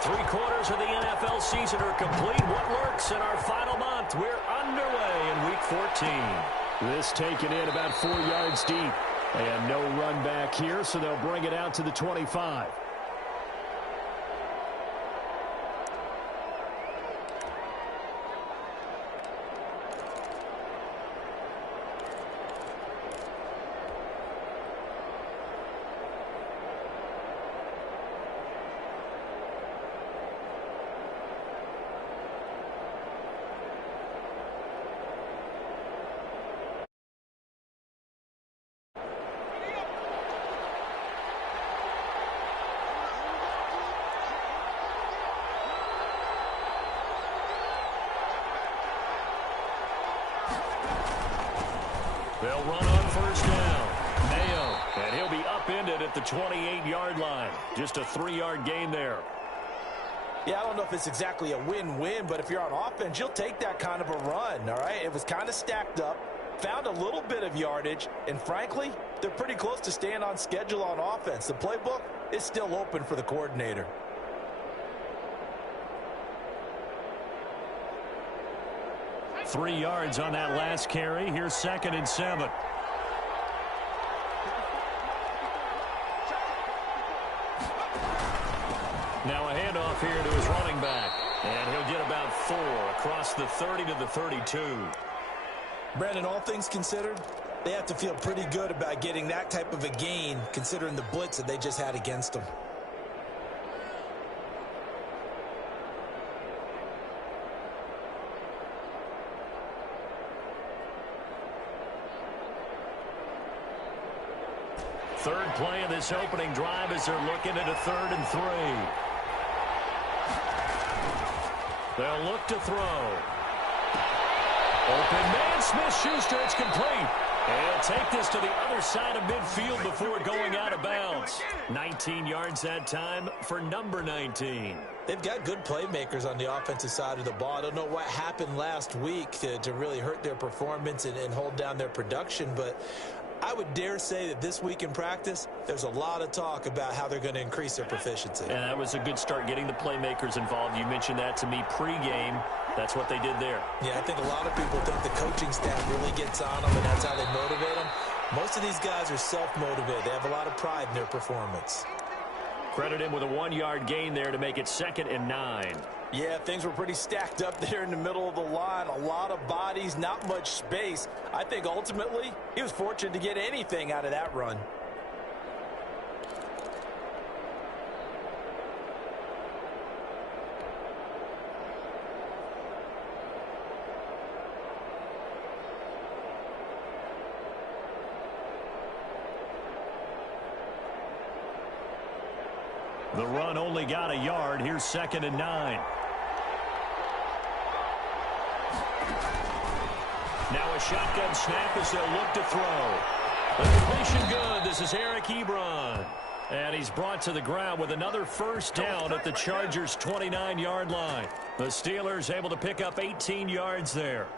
Three-quarters of the NFL season are complete. What lurks in our final month? We're underway in Week 14. This taken in about 4 yards deep. And no run back here, so they'll bring it out to the 25. They'll run on first down. Mayo, and he'll be upended at the 28-yard line. Just a 3-yard gain there. Yeah, I don't know if it's exactly a win-win, but if you're on offense, you'll take that kind of a run, all right? It was kind of stacked up, found a little bit of yardage, and frankly, they're pretty close to staying on schedule on offense. The playbook is still open for the coordinator. Three yards on that last carry. Here's 2nd and 7. Now a handoff here to his running back. And he'll get about 4 across the 30 to the 32. Brandon, all things considered, they have to feel pretty good about getting that type of a gain considering the blitz that they just had against them. Third play of this opening drive as they're looking at a 3rd and 3. They'll look to throw. Open man, Smith-Schuster, it's complete. And he'll take this to the other side of midfield before going out of bounds. 19 yards that time for number 19. They've got good playmakers on the offensive side of the ball. I don't know what happened last week to really hurt their performance and hold down their production, but I would dare say that this week in practice, there's a lot of talk about how they're going to increase their proficiency. And that was a good start getting the playmakers involved. You mentioned that to me pregame. That's what they did there. Yeah, I think a lot of people think the coaching staff really gets on them, and that's how they motivate them. Most of these guys are self-motivated. They have a lot of pride in their performance. Credit him with a 1-yard gain there to make it 2nd and 9. Yeah, things were pretty stacked up there in the middle of the line. A lot of bodies, not much space. I think ultimately he was fortunate to get anything out of that run. The run only got a yard. Here's 2nd and 9. Now a shotgun snap as they'll look to throw. The completion good. This is Eric Ebron. And he's brought to the ground with another first down at the Chargers' 29-yard line. The Steelers able to pick up 18 yards there.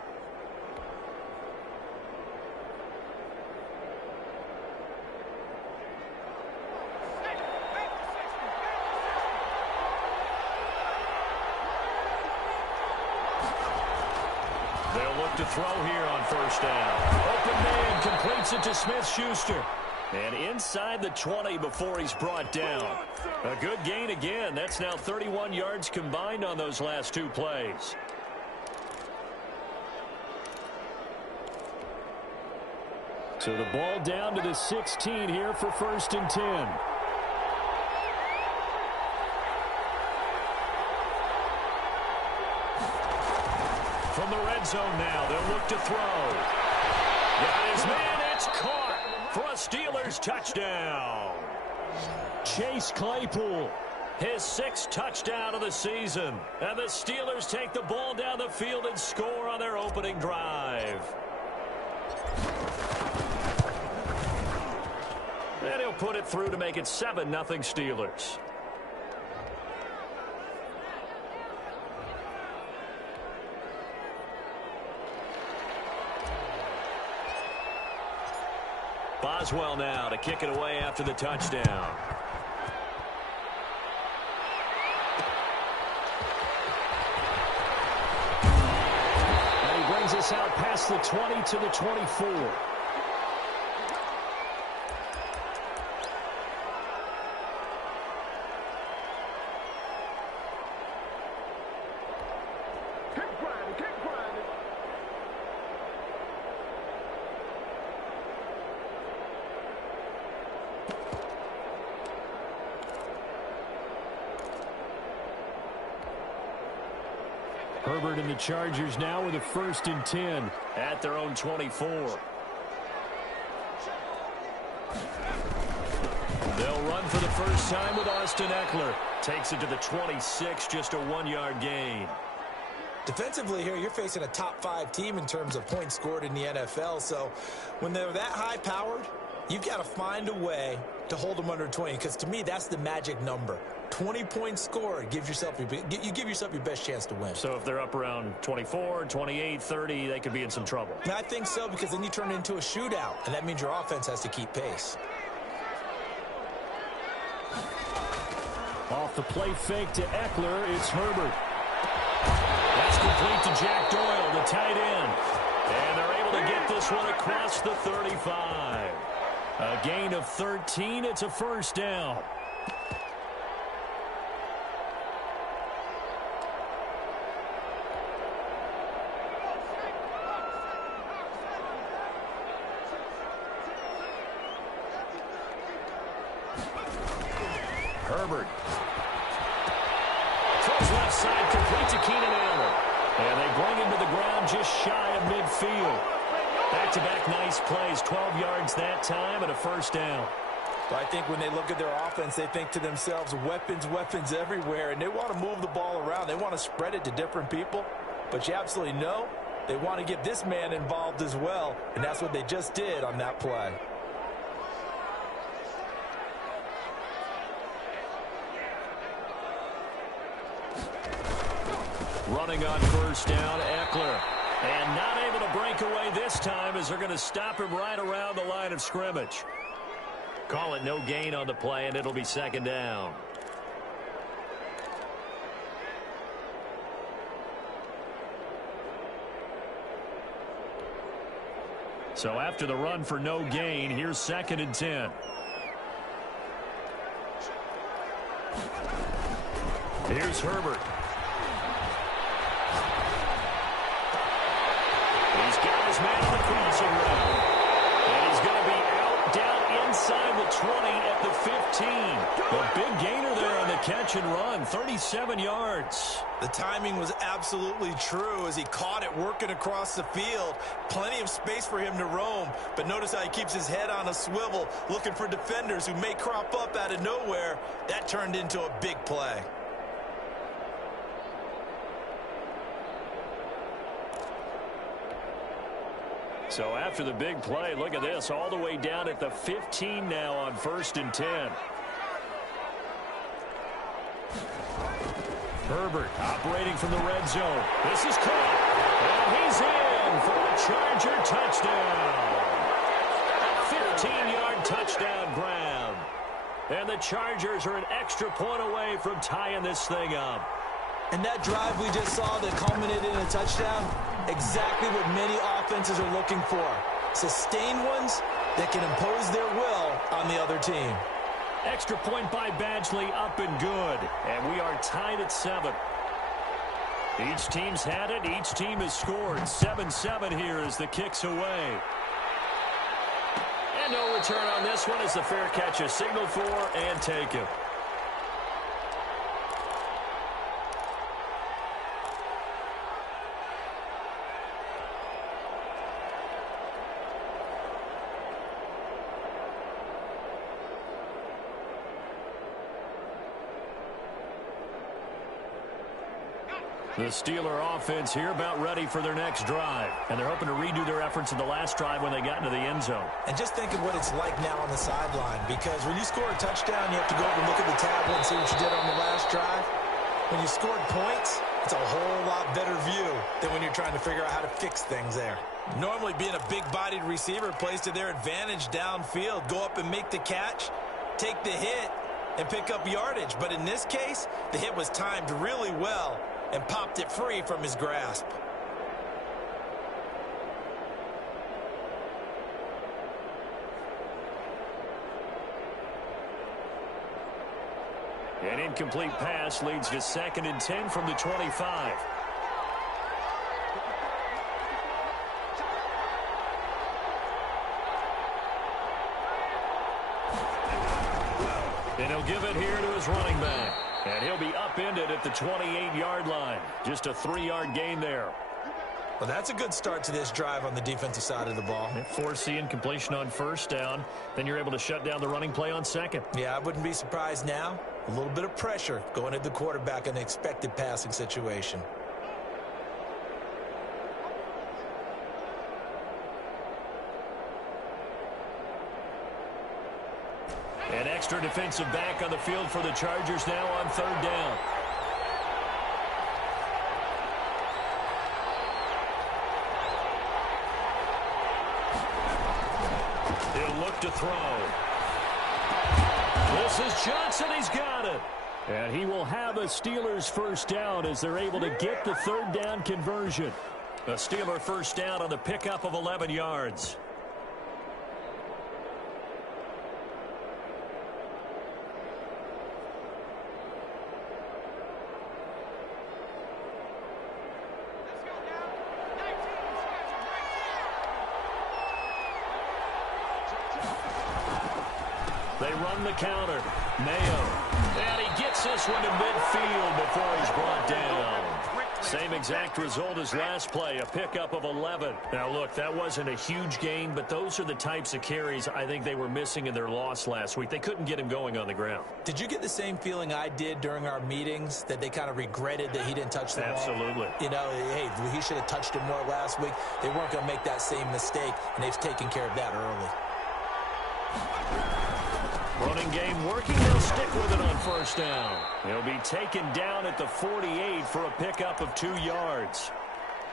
To throw here on first down. Open man completes it to Smith-Schuster. And inside the 20 before he's brought down. A good gain again. That's now 31 yards combined on those last 2 plays. So the ball down to the 16 here for 1st and 10. From the red zone now, they'll look to throw. Got his man, it's caught for a Steelers touchdown. Chase Claypool, his 6th touchdown of the season. And the Steelers take the ball down the field and score on their opening drive. And he'll put it through to make it 7-0 Steelers. Boswell now to kick it away after the touchdown. sends us out past the 20 to the 24. Herbert and the Chargers now with a 1st and 10 at their own 24. They'll run for the first time with Austin Eckler. Takes it to the 26, just a 1-yard gain. Defensively here, you're facing a top 5 team in terms of points scored in the NFL. So when they're that high-powered, you've got to find a way to hold them under 20, because to me, that's the magic number. 20 points scored, you give yourself your best chance to win. So if they're up around 24, 28, 30, they could be in some trouble. And I think so, because then you turn it into a shootout, and that means your offense has to keep pace. Off the play fake to Eckler, it's Herbert. That's complete to Jack Doyle, the tight end. And they're able to get this one across the 35. A gain of 13, it's a 1st down. Herbert. Throws left side, complete to Keenan Allen. And they bring him to the ground just shy of midfield. Back-to-back nice plays, 12 yards that time and a 1st down. But I think when they look at their offense, they think to themselves, weapons, weapons everywhere, and they want to move the ball around. They want to spread it to different people. But you absolutely know they want to get this man involved as well, and that's what they just did on that play. Running on 1st down, Eckler. And not able to break away this time as they're going to stop him right around the line of scrimmage. Call it no gain on the play, and it'll be 2nd down. So after the run for no gain, here's 2nd and 10. Here's Herbert. He's got his man on the crossing route. And he's going to be out, down inside the 20 at the 15. A big gainer there on the catch and run, 37 yards. The timing was absolutely true as he caught it working across the field. Plenty of space for him to roam, but notice how he keeps his head on a swivel, looking for defenders who may crop up out of nowhere. That turned into a big play. So after the big play, look at this, all the way down at the 15 now on 1st and 10. Herbert operating from the red zone. This is caught, and he's in for a Charger touchdown. 15-yard touchdown grab. And the Chargers are an extra point away from tying this thing up. And that drive we just saw that culminated in a touchdown, exactly what many offenses are looking for. Sustained ones that can impose their will on the other team. Extra point by Badgley, up and good. And we are tied at 7. Each team's had it. Each team has scored. 7-7 here as the kick's away. And no return on this one as the fair catch is signaled for and taken. The Steeler offense here about ready for their next drive. And they're hoping to redo their efforts in the last drive when they got into the end zone. And just think of what it's like now on the sideline, because when you score a touchdown, you have to go over and look at the tablet and see what you did on the last drive. When you scored points, it's a whole lot better view than when you're trying to figure out how to fix things there. Normally being a big-bodied receiver plays to their advantage downfield. Go up and make the catch, take the hit, and pick up yardage. But in this case, the hit was timed really well and popped it free from his grasp. An incomplete pass leads to 2nd and 10 from the 25. And he'll give it here to his running back. And he'll be upended at the 28-yard line. Just a 3-yard gain there. Well, that's a good start to this drive on the defensive side of the ball. Forcing incompletion on 1st down. Then you're able to shut down the running play on 2nd. Yeah, I wouldn't be surprised now. A little bit of pressure going at the quarterback in an expected passing situation. An extra defensive back on the field for the Chargers now on 3rd down. He'll look to throw. This is Johnson. He's got it. And he will have a Steelers 1st down as they're able to get the 3rd down conversion. A Steeler 1st down on the pickup of 11 yards. They run the counter. Mayo. And he gets this one to midfield before he's brought down. Same exact result as last play, a pickup of 11. Now, look, that wasn't a huge gain, but those are the types of carries I think they were missing in their loss last week. They couldn't get him going on the ground. Did you get the same feeling I did during our meetings, that they kind of regretted that he didn't touch the ball? Absolutely. You know, hey, he should have touched it more last week. They weren't going to make that same mistake, and they've taken care of that early. Running game working. They'll stick with it on 1st down. He'll be taken down at the 48 for a pickup of 2 yards.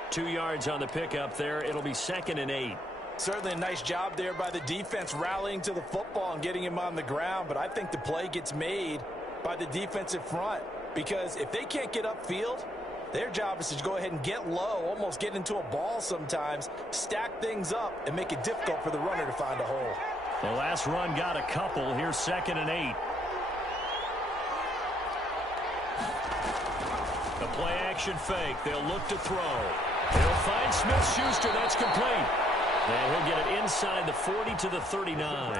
2 yards on the pickup there. It'll be 2nd and 8. Certainly a nice job there by the defense rallying to the football and getting him on the ground, but I think the play gets made by the defensive front, because if they can't get upfield, their job is to go ahead and get low, almost get into a ball sometimes, stack things up, and make it difficult for the runner to find a hole. The last run got a couple. Here's 2nd and 8. The play-action fake. They'll look to throw. They'll find Smith-Schuster. That's complete. And he'll get it inside the 40 to the 39.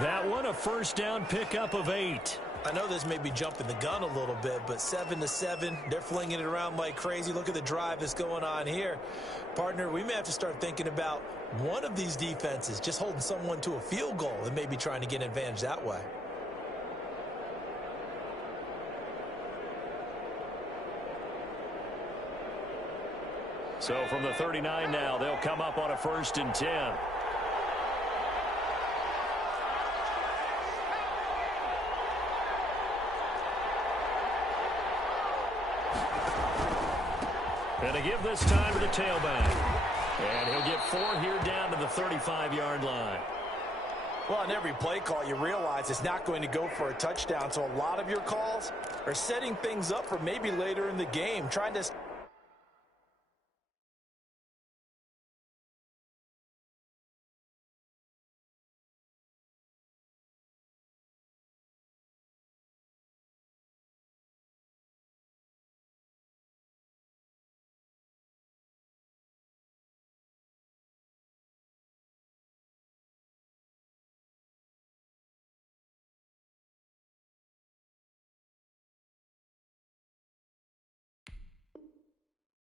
That one, a 1st down pickup of 8. I know this may be jumping the gun a little bit, but 7-7, they're flinging it around like crazy. Look at the drive that's going on here. Partner, we may have to start thinking about one of these defenses just holding someone to a field goal and maybe trying to get an advantage that way. So from the 39 now, they'll come up on a 1st and 10. And to give this time to the tailback. And he'll get 4 here down to the 35-yard line. Well, on every play call, you realize it's not going to go for a touchdown. So a lot of your calls are setting things up for maybe later in the game, trying to...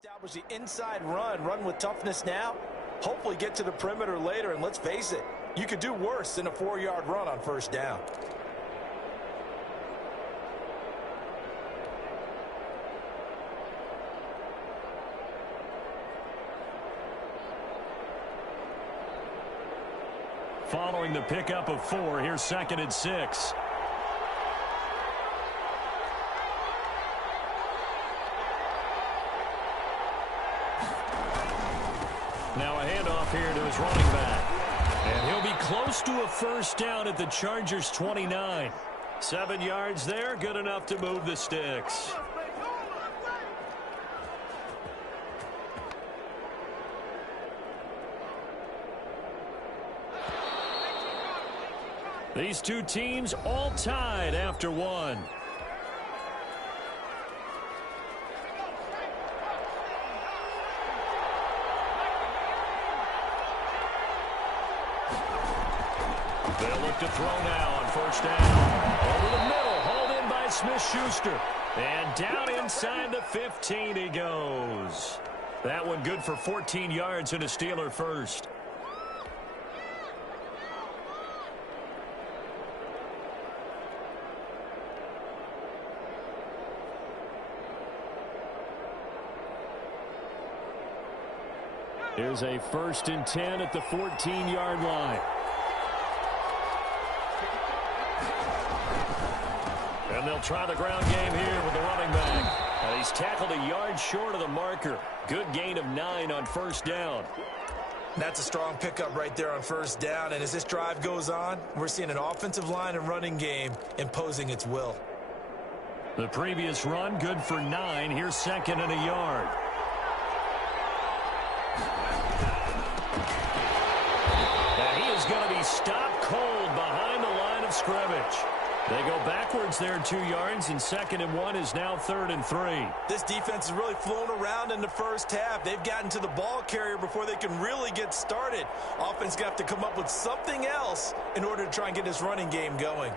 establish the inside run with toughness now, hopefully get to the perimeter later, and let's face it, you could do worse than a 4-yard run on 1st down. Following the pickup of 4, here's 2nd and 6. Now a handoff here to his running back. And he'll be close to a 1st down at the Chargers' 29. 7 yards there, good enough to move the sticks. These two teams all tied after 1. They'll look to throw now on first down. Over the middle, hauled in by Smith-Schuster. And down inside the 15 he goes. That one good for 14 yards and a Steeler first. Here's a 1st and 10 at the 14-yard line. And they'll try the ground game here with the running back. He's tackled a yard short of the marker. Good gain of 9 on first down. That's a strong pickup right there on first down. And as this drive goes on, we're seeing an offensive line and running game imposing its will. The previous run, good for 9. Here's 2nd and a yard. Now he is going to be stopped cold behind the line of scrimmage. They go backwards there 2 yards, and 2nd and 1 is now 3rd and 3. This defense has really flown around in the first half. They've gotten to the ball carrier before they can really get started. Offense going to have to come up with something else in order to try and get this running game going.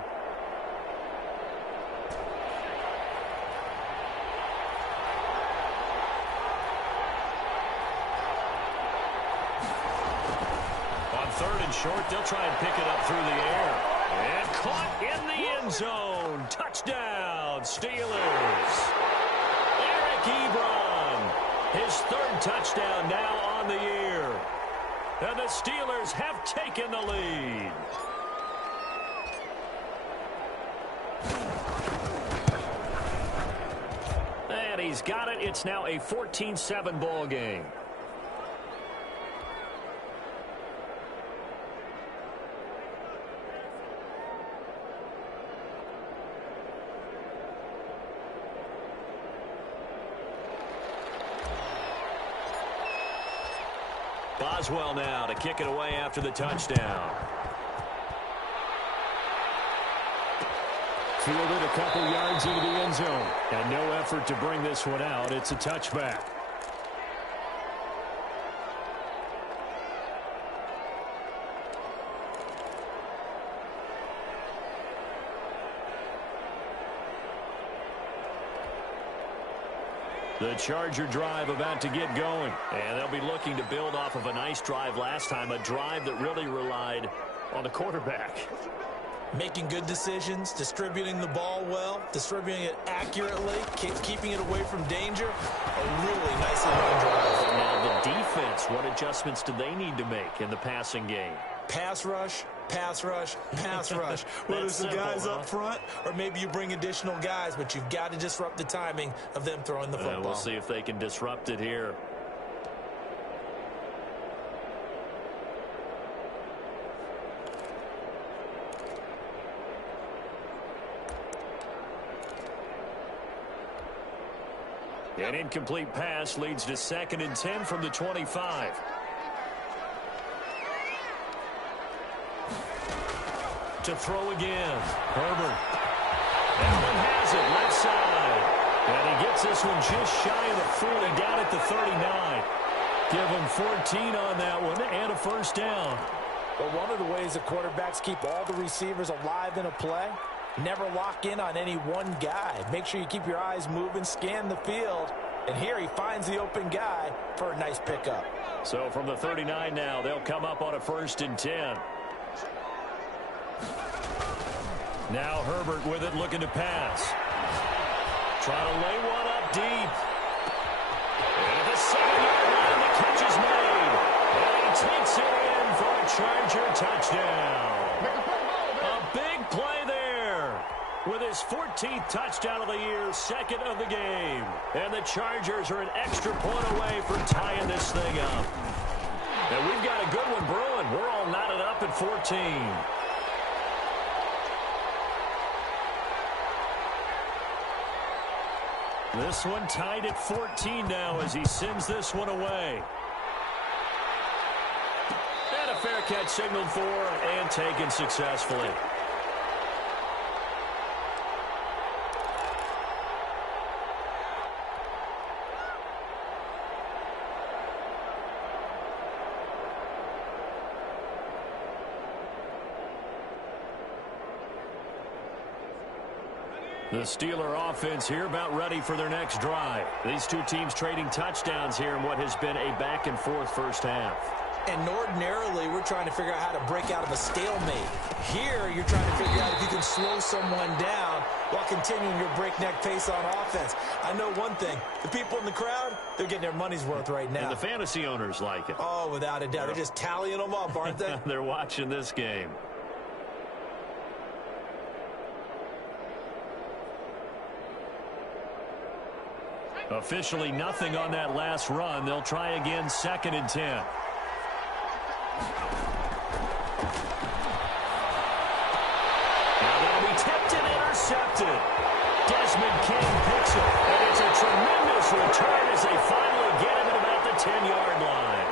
On 3rd and short, they'll try and pick it up through the air. And caught in the end zone. Touchdown, Steelers. Eric Ebron, his 3rd touchdown now on the year. And the Steelers have taken the lead. And he's got it. It's now a 14-7 ball game. Boswell now to kick it away after the touchdown. Fielded a couple yards into the end zone. And no effort to bring this one out. It's a touchback. The Charger drive about to get going. And they'll be looking to build off of a nice drive last time, a drive that really relied on the quarterback. Making good decisions, distributing the ball well, distributing it accurately, keeping it away from danger. A really nicely run drive. Now the defense, what adjustments do they need to make in the passing game? Pass rush, pass rush, pass rush. Whether it's the guys up front or maybe you bring additional guys, but you've got to disrupt the timing of them throwing the football. We'll see if they can disrupt it here. An incomplete pass leads to 2nd and 10 from the 25. To throw again. Herbert. That one has it left side. And he gets this one just shy of the 40 down at the 39. Give him 14 on that one and a first down. Well, one of the ways the quarterbacks keep all the receivers alive in a play, never lock in on any one guy. Make sure you keep your eyes moving, scan the field. And here he finds the open guy for a nice pickup. So from the 39 now, they'll come up on a 1st and 10. Now Herbert with it, looking to pass. Trying to lay one up deep. And at the 7-yard line, the catch is made. And he takes it in for a Charger touchdown. A big play there. With his 14th touchdown of the year, 2nd of the game. And the Chargers are an extra point away from tying this thing up. And we've got a good one brewing. We're all knotted up at 14. This one tied at 14 now as he sends this one away. And a fair catch signaled for and taken successfully. The Steeler offense here about ready for their next drive. These two teams trading touchdowns here in what has been a back-and-forth first half. And ordinarily, we're trying to figure out how to break out of a stalemate. Here, you're trying to figure out if you can slow someone down while continuing your breakneck pace on offense. I know one thing. The people in the crowd, they're getting their money's worth right now. And the fantasy owners like it. Oh, without a doubt. They're just tallying them up, aren't they? They're watching this game. Officially nothing on that last run. They'll try again, 2nd and 10. Now that'll be tipped and intercepted. Desmond King picks it, and it's a tremendous return as they finally get him at about the 10-yard line.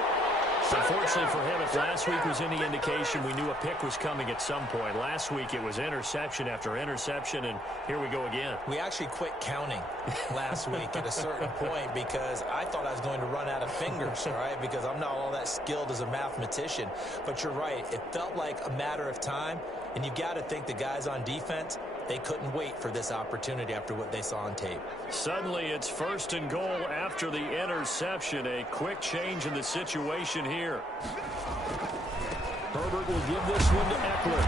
Unfortunately for him, if last week was any indication, we knew a pick was coming at some point. Last week it was interception after interception, and here we go again. We actually quit counting last week at a certain point because I thought I was going to run out of fingers, all right, because I'm not all that skilled as a mathematician. But you're right. It felt like a matter of time, and you got to think the guys on defense, they couldn't wait for this opportunity after what they saw on tape. Suddenly, it's 1st and goal after the interception. A quick change in the situation here. Herbert will give this one to Eckler.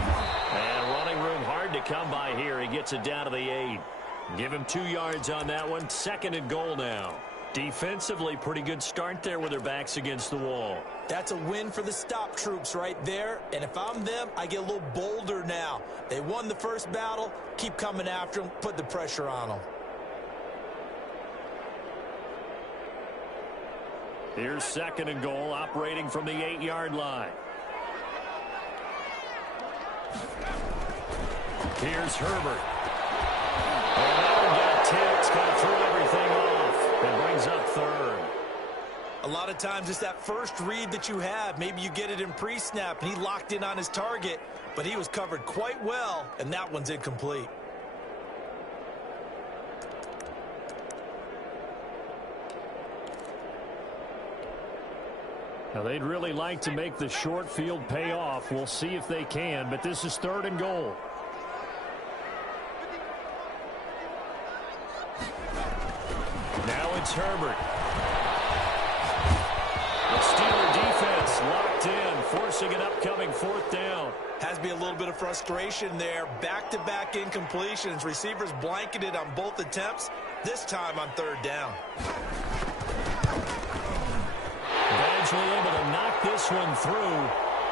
And running room hard to come by here. He gets it down to the 8. Give him 2 yards on that one. 2nd and goal now. Defensively, pretty good start there with their backs against the wall. That's a win for the stop troops right there. And if I'm them, I get a little bolder now. They won the first battle. Keep coming after them. Put the pressure on them. Here's 2nd and goal, operating from the 8-yard line. Here's Herbert. And that one got tipped, kind of threw everything off. It brings up 3rd. A lot of times it's that first read that you have. Maybe you get it in pre-snap, and he locked in on his target, but he was covered quite well, and that one's incomplete. Now, they'd really like to make the short field pay off. We'll see if they can, but this is 3rd and goal. Now it's Herbert. The Steeler defense locked in, forcing an upcoming 4th down. Has to be a little bit of frustration there. Back-to-back incompletions. Receivers blanketed on both attempts, this time on 3rd down. Eventually able to knock this one through,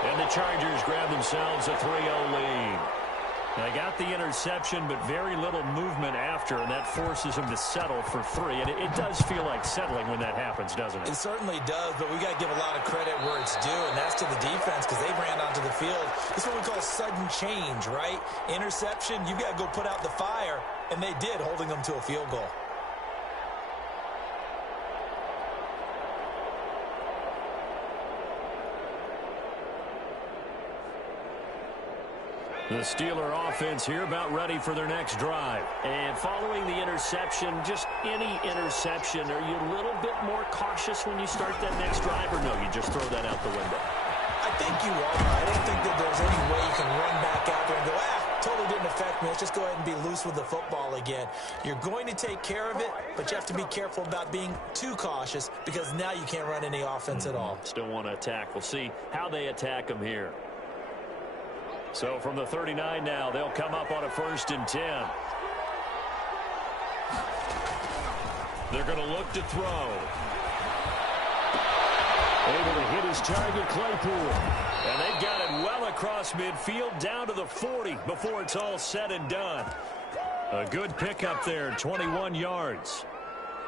and the Chargers grab themselves a 3-0 lead. They got the interception, but very little movement after, and that forces him to settle for 3. And it does feel like settling when that happens, doesn't it? It certainly does, but we got to give a lot of credit where it's due, and that's to the defense because they ran onto the field. This is what we call sudden change, right? Interception, you got to go put out the fire, and they did, holding them to a field goal. The Steeler offense here about ready for their next drive. And following the interception, just any interception, are you a little bit more cautious when you start that next drive, or no, you just throw that out the window? I think you are. I don't think that there's any way you can run back out there and go, totally didn't affect me. Let's just go ahead and be loose with the football again. You're going to take care of it, but you have to be careful about being too cautious because now you can't run any offense at all. Still want to attack. We'll see how they attack them here. So from the 39 now, they'll come up on a 1st and 10. They're going to look to throw. Able to hit his target, Claypool. And they've got it well across midfield, down to the 40 before it's all said and done. A good pickup there, 21 yards.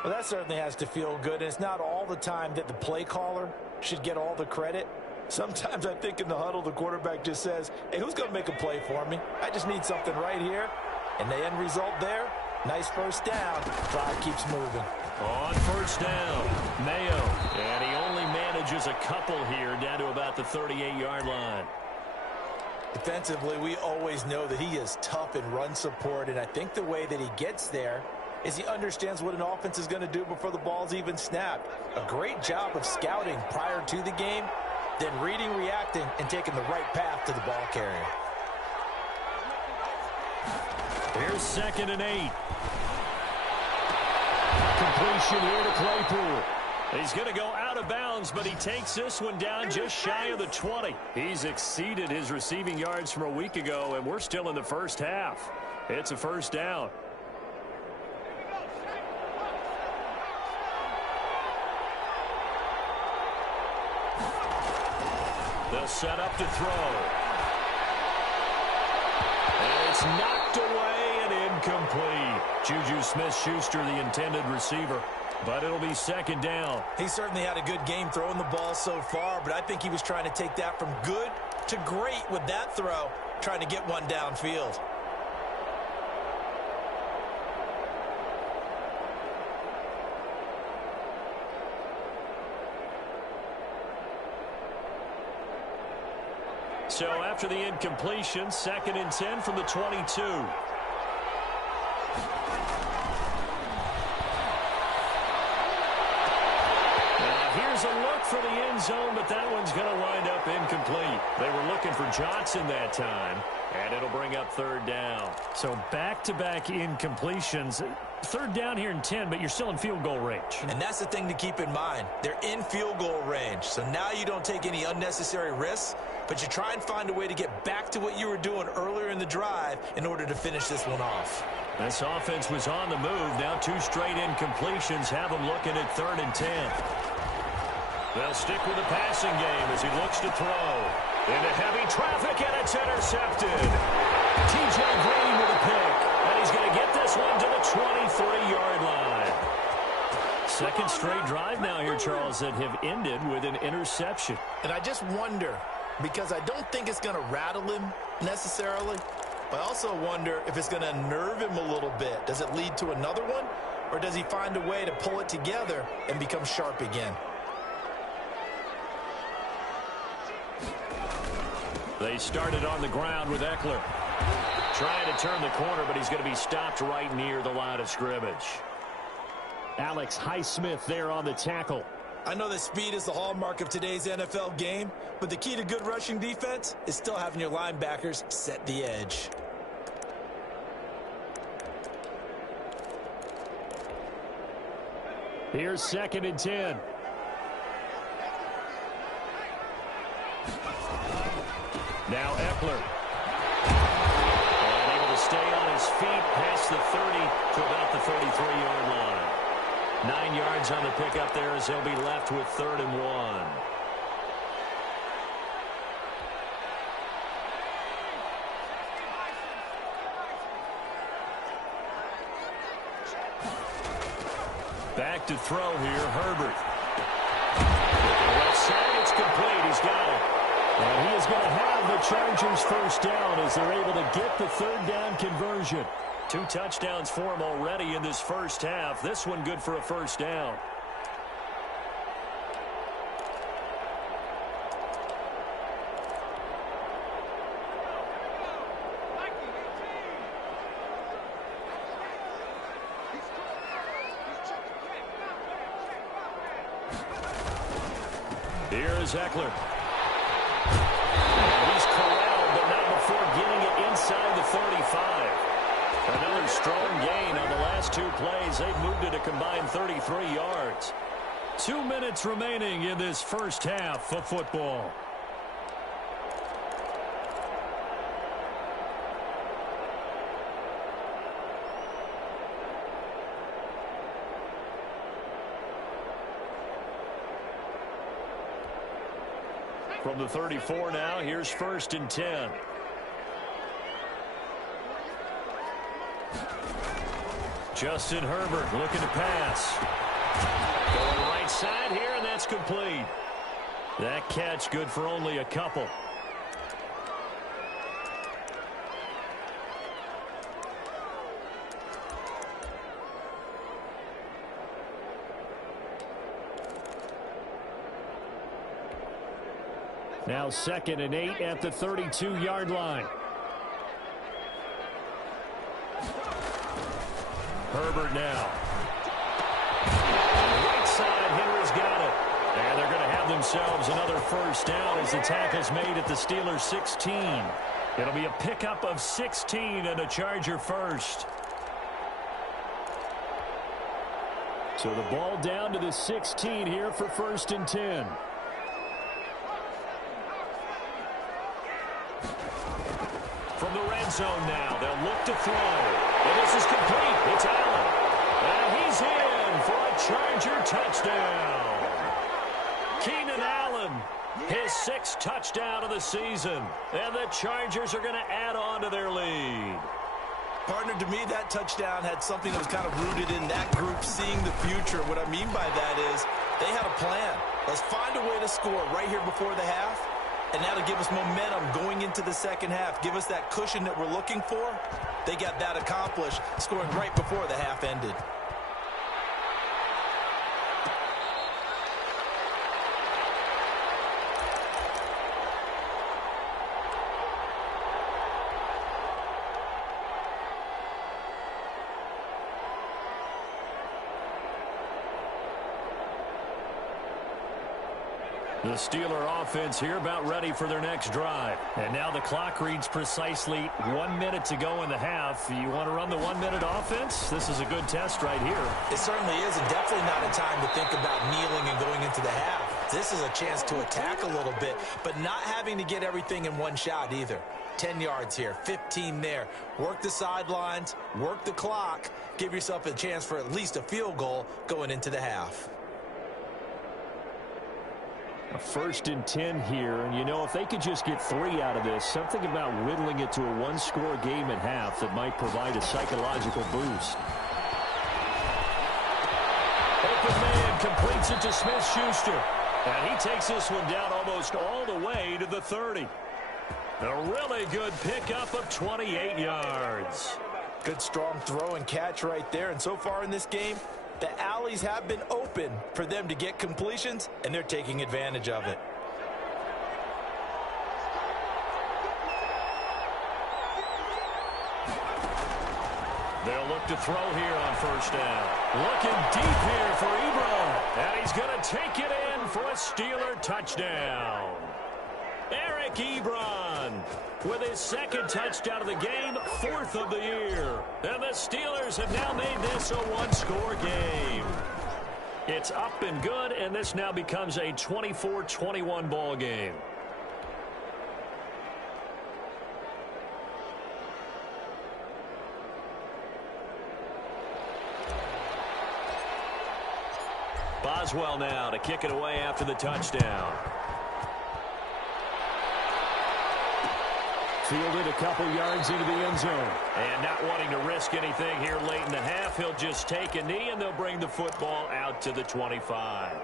Well, that certainly has to feel good. And it's not all the time that the play caller should get all the credit. Sometimes I think in the huddle, the quarterback just says, hey, who's going to make a play for me? I just need something right here. And the end result there, nice 1st down. Drive keeps moving. On 1st down, Mayo. And he only manages a couple here down to about the 38-yard line. Defensively, we always know that he is tough in run support. And I think the way that he gets there is he understands what an offense is going to do before the ball's even snapped. A great job of scouting prior to the game, then reading, reacting, and taking the right path to the ball carrier. Here's 2nd and 8. Completion here to Claypool. He's going to go out of bounds, but he takes this one down just shy of the 20. He's exceeded his receiving yards from a week ago, and we're still in the first half. It's a first down. They'll set up to throw. And it's knocked away and incomplete. Juju Smith-Schuster, the intended receiver. But it'll be 2nd down. He certainly had a good game throwing the ball so far, but I think he was trying to take that from good to great with that throw, trying to get one downfield. So after the incompletion, 2nd and 10 from the 22. Here's a look for the end zone, but that one's going to wind up incomplete. They were looking for Johnson that time, and it'll bring up 3rd down. So back-to-back incompletions. 3rd down here in 10, but you're still in field goal range. And that's the thing to keep in mind. They're in field goal range, so now you don't take any unnecessary risks, but you try and find a way to get back to what you were doing earlier in the drive in order to finish this one off. This offense was on the move. Now 2 straight incompletions have them looking at 3rd and 10. They'll stick with the passing game as he looks to throw. Into heavy traffic, and it's intercepted. T.J. Green with a pick, and he's going to get this one to the 23-yard line. 2nd straight drive now here, Charles, that have ended with an interception. And I just wonder, because I don't think it's going to rattle him necessarily, but I also wonder if it's going to nerve him a little bit. Does it lead to another one, or does he find a way to pull it together and become sharp again? They started on the ground with Eckler. Trying to turn the corner, but he's going to be stopped right near the line of scrimmage. Alex Highsmith there on the tackle. I know that speed is the hallmark of today's NFL game, but the key to good rushing defense is still having your linebackers set the edge. Here's 2nd and 10. Now Eckler. And able to stay on his feet past the 30 to about the 33-yard line. 9 yards on the pickup there as he'll be left with 3rd and 1. Back to throw here, Herbert. Left side, it's complete. He's got it. And he is going to have the Chargers first down as they're able to get the 3rd down conversion. 2 touchdowns for him already in this first half. This one good for a first down. Here's Eckler. And he's corralled, but not before getting it inside the 35. Another strong gain on the last 2 plays. They've moved it a combined 33 yards. 2 minutes remaining in this first half of football. From the 34 now, here's 1st and 10. Justin Herbert looking to pass. Going right side here, and that's complete. That catch good for only a couple. Now 2nd and 8 at the 32-yard line. Herbert now. Right side, Henry's got it. And they're going to have themselves another first down as the tackle's made at the Steelers' 16. It'll be a pickup of 16 and a Charger first. So the ball down to the 16 here for 1st and 10. From the red zone now, they'll look to throw. And this is complete. It's Allen. And he's in for a Charger touchdown. Keenan Allen, his 6th touchdown of the season. And the Chargers are going to add on to their lead. Partner, to me, that touchdown had something that was kind of rooted in that group seeing the future. What I mean by that is they had a plan. Let's find a way to score right here before the half, and that'll give us momentum going into the second half. Give us that cushion that we're looking for. They got that accomplished, scoring right before the half ended. The Steeler offense here about ready for their next drive. And now the clock reads precisely 1 minute to go in the half. You want to run the 1 minute offense? This is a good test right here. It certainly is, and definitely not a time to think about kneeling and going into the half. This is a chance to attack a little bit, but not having to get everything in one shot either. 10 yards here, 15 there. Work the sidelines, work the clock, give yourself a chance for at least a field goal going into the half. A 1st and 10 here, and you know, if they could just get 3 out of this, something about whittling it to a one-score game at half that might provide a psychological boost. Open man completes it to Smith-Schuster, and he takes this one down almost all the way to the 30. A really good pickup of 28 yards. Good strong throw and catch right there, and so far in this game, the alleys have been open for them to get completions, and they're taking advantage of it. They'll look to throw here on 1st down. Looking deep here for Ebron, and he's going to take it in for a Steeler touchdown. Eric Ebron with his 2nd touchdown of the game, 4th of the year. And the Steelers have now made this a one-score game. It's up and good, and this now becomes a 24-21 ball game. Boswell now to kick it away after the touchdown. Fielded a couple yards into the end zone. And not wanting to risk anything here late in the half, he'll just take a knee, and they'll bring the football out to the 25.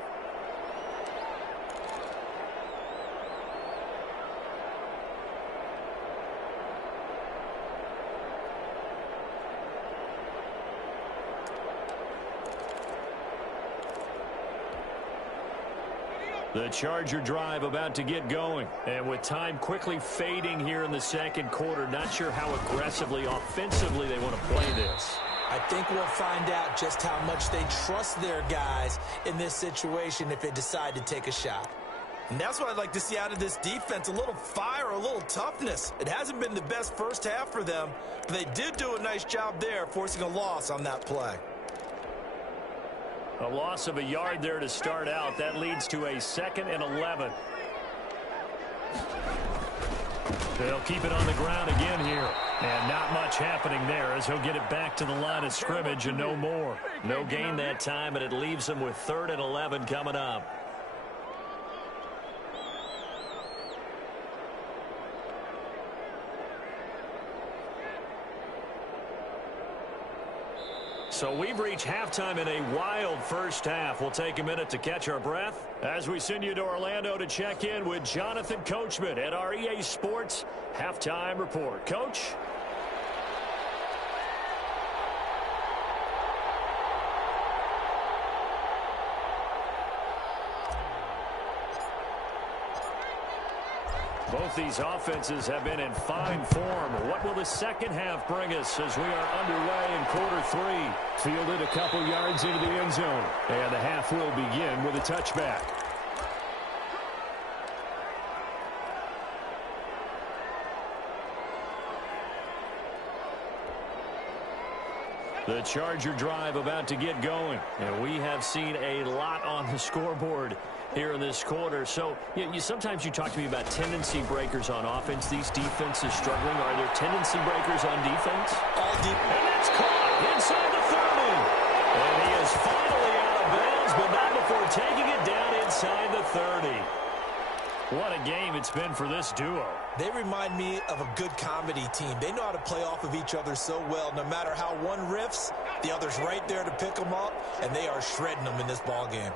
The Charger drive about to get going. And with time quickly fading here in the second quarter, not sure how aggressively, offensively they want to play this. I think we'll find out just how much they trust their guys in this situation if they decide to take a shot. And that's what I'd like to see out of this defense, a little fire, a little toughness. It hasn't been the best first half for them, but they did do a nice job there, forcing a loss on that play. A loss of a yard there to start out. That leads to a 2nd and 11. They'll keep it on the ground again here. And not much happening there as he'll get it back to the line of scrimmage and no more. No gain that time, and it leaves him with 3rd and 11 coming up. So we've reached halftime in a wild first half. We'll take a minute to catch our breath as we send you to Orlando to check in with Jonathan Coachman at our EA Sports Halftime Report. Coach? Both these offenses have been in fine form. What will the second half bring us as we are underway in quarter 3? Fielded a couple yards into the end zone. And the half will begin with a touchback. The Charger drive about to get going. And we have seen a lot on the scoreboard here in this quarter. So sometimes you talk to me about tendency breakers on offense. These defenses struggling. Are there tendency breakers on defense? All deep. And that's caught inside the 30. And he is finally out of bounds, but not before taking it down inside the 30. What a game it's been for this duo. They remind me of a good comedy team. They know how to play off of each other so well. No matter how one riffs, the other's right there to pick them up, and they are shredding them in this ball game.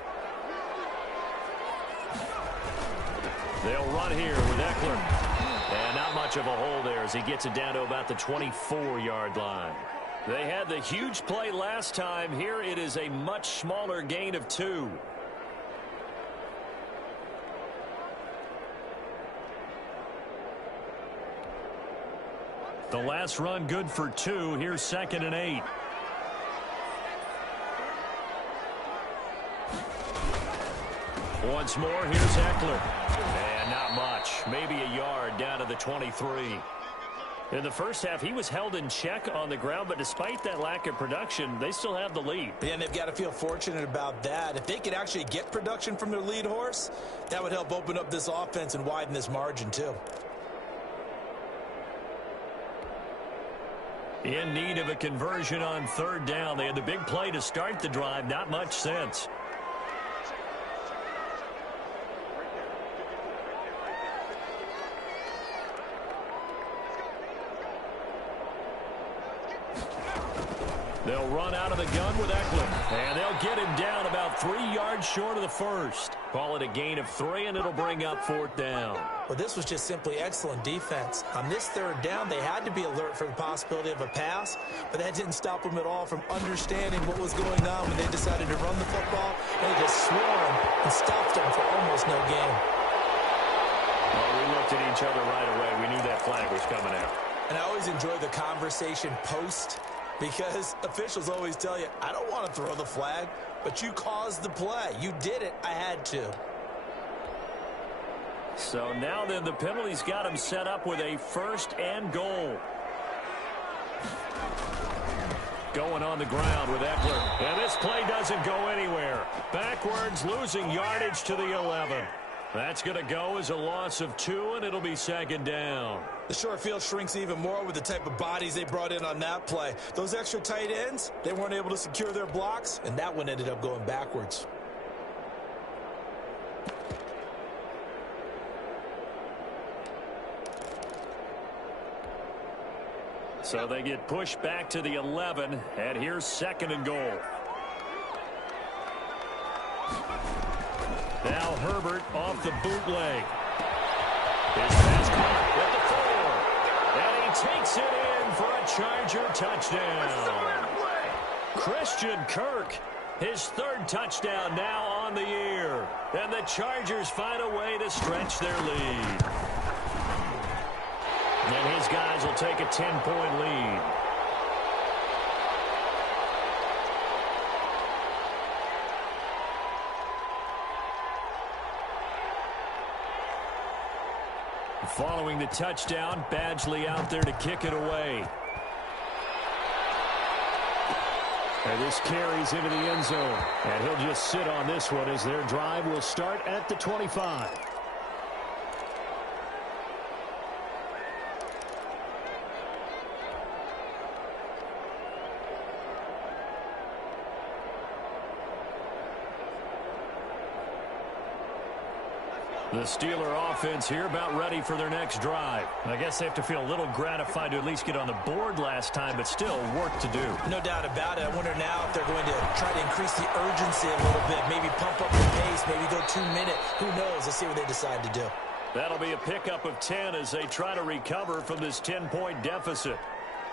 They'll run here with Eckler. And not much of a hole there as he gets it down to about the 24-yard line. They had the huge play last time. Here it is a much smaller gain of 2. The last run good for 2. Here's 2nd and 8. Once more, here's Eckler. And not much. Maybe a yard down to the 23. In the first half, he was held in check on the ground, but despite that lack of production, they still have the lead. Yeah, and they've got to feel fortunate about that. If they could actually get production from their lead horse, that would help open up this offense and widen this margin too. In need of a conversion on 3rd down. They had the big play to start the drive. Not much sense. They'll run out of the gun with Eckler. And they'll get him down about 3 yards short of the first. Call it a gain of 3, and it'll bring up 4th down. Well, this was just simply excellent defense. On this 3rd down, they had to be alert for the possibility of a pass, but that didn't stop them at all from understanding what was going on when they decided to run the football. And they just swarmed and stopped them for almost no gain. Well, we looked at each other right away. We knew that flag was coming out. And I always enjoy the conversation post, because officials always tell you, I don't want to throw the flag, but you caused the play. You did it. I had to. So now then the penalty's got him set up with a 1st and goal. Going on the ground with Eckler. And this play doesn't go anywhere. Backwards, losing yardage to the 11. That's going to go as a loss of 2, and it'll be 2nd down. The short field shrinks even more with the type of bodies they brought in on that play. Those extra tight ends, they weren't able to secure their blocks, and that one ended up going backwards. So they get pushed back to the 11, and here's 2nd and goal. Now Herbert off the bootleg. His pass caught at the 4. And he takes it in for a Charger touchdown. Christian Kirk, his 3rd touchdown now on the year. And the Chargers find a way to stretch their lead. And his guys will take a 10-point lead. Following the touchdown, Badgley out there to kick it away. And this carries into the end zone. And he'll just sit on this one as their drive will start at the 25. The Steeler offense here about ready for their next drive. I guess they have to feel a little gratified to at least get on the board last time, but still work to do. No doubt about it. I wonder now if they're going to try to increase the urgency a little bit, maybe pump up the pace, maybe go 2-minute. Who knows? Let's see what they decide to do. That'll be a pickup of 10 as they try to recover from this 10-point deficit.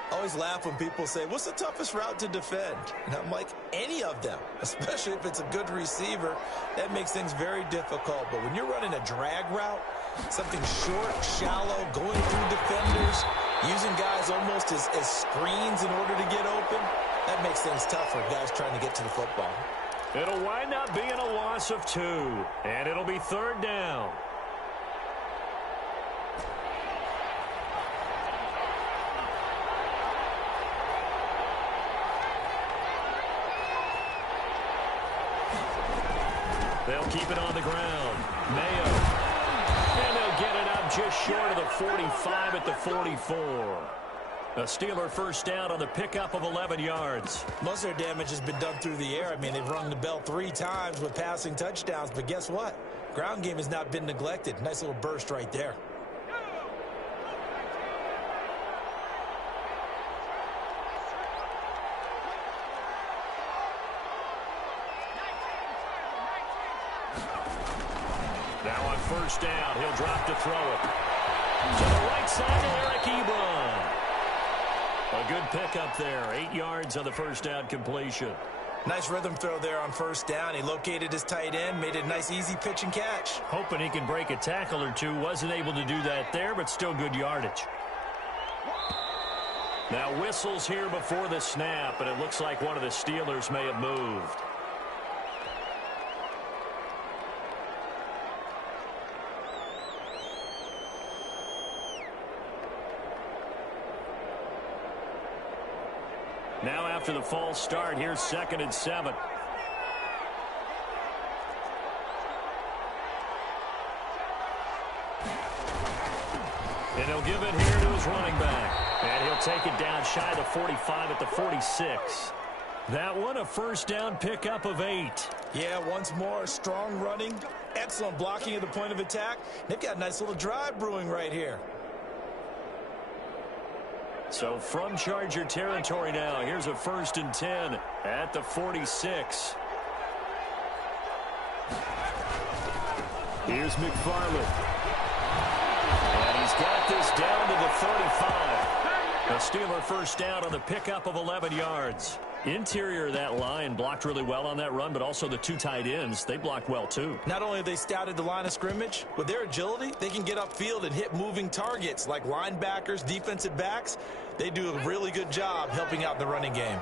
I always laugh when people say, what's the toughest route to defend? And I'm like, any of them, especially if it's a good receiver. That makes things very difficult. But when you're running a drag route, something short, shallow, going through defenders, using guys almost as screens in order to get open, that makes things tough for guys trying to get to the football. It'll wind up being a loss of 2, and it'll be 3rd down. They'll keep it on the ground. Mayo. And they'll get it up just short of the 45 at the 44. A Steeler first down on the pickup of 11 yards. Most of their damage has been done through the air. I mean, they've rung the bell 3 times with passing touchdowns, but guess what? Ground game has not been neglected. Nice little burst right there. Now on first down, he'll drop to throw it. To the right side to Eric Ebron. A good pickup there. 8 yards on the first down completion. Nice rhythm throw there on first down. He located his tight end, made it a nice easy pitch and catch. Hoping he can break a tackle or two. Wasn't able to do that there, but still good yardage. Now whistles here before the snap, and it looks like one of the Steelers may have moved. Now after the false start, here's 2nd and 7. And he'll give it here to his running back. And he'll take it down shy of the 45 at the 46. That one a first down pickup of 8. Yeah, once more, strong running, excellent blocking at the point of attack. They've got a nice little drive brewing right here. So from Charger territory now, here's a 1st and 10 at the 46. Here's McFarland. And he's got this down to the 35. A Steeler first down on the pickup of 11 yards. Interior of that line blocked really well on that run, but also the 2 tight ends, they blocked well too. Not only have they scouted the line of scrimmage, with their agility, they can get upfield and hit moving targets like linebackers, defensive backs. They do a really good job helping out in the running game.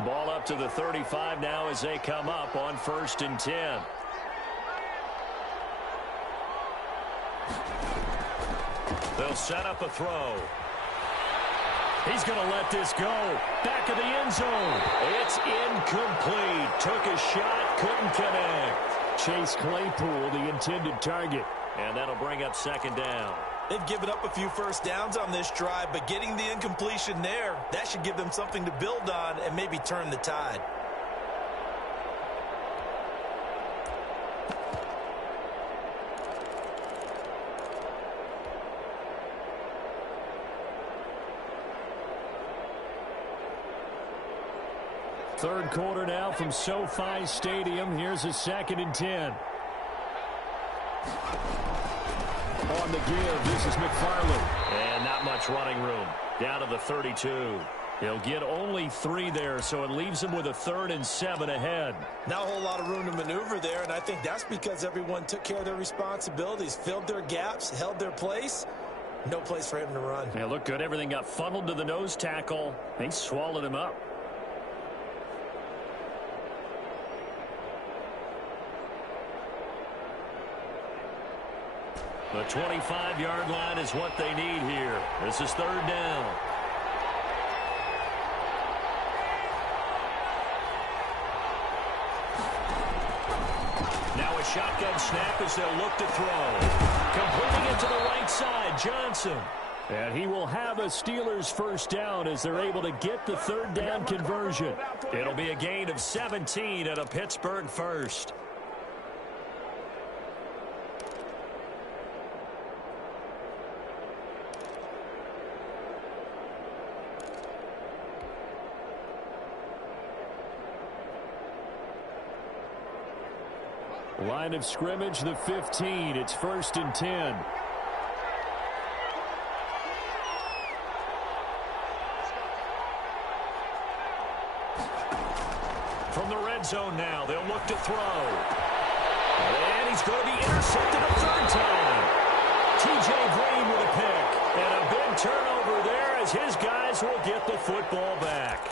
Ball up to the 35 now as they come up on 1st and 10. They'll set up a throw. He's going to let this go. Back of the end zone. It's incomplete. Took a shot, couldn't connect. Chase Claypool, the intended target. And that'll bring up 2nd down. They've given up a few first downs on this drive, but getting the incompletion there, that should give them something to build on and maybe turn the tide. Third quarter now from SoFi Stadium. Here's a 2nd and 10. On the give, this is McFarland. And not much running room. Down to the 32. He'll get only 3 there, so it leaves him with a 3rd and 7 ahead. Not a whole lot of room to maneuver there, and I think that's because everyone took care of their responsibilities, filled their gaps, held their place. No place for him to run. Yeah, looked good. Everything got funneled to the nose tackle. They swallowed him up. The 25-yard line is what they need here. This is 3rd down. Now a shotgun snap as they'll look to throw. Completing it to the right side, Johnson. And he will have a Steelers first down as they're able to get the 3rd down conversion. It'll be a gain of 17 and a Pittsburgh first. Line of scrimmage, the 15. It's 1st and 10. From the red zone now, they'll look to throw. And he's going to be intercepted a 3rd time. T.J. Green with a pick. And a big turnover there as his guys will get the football back.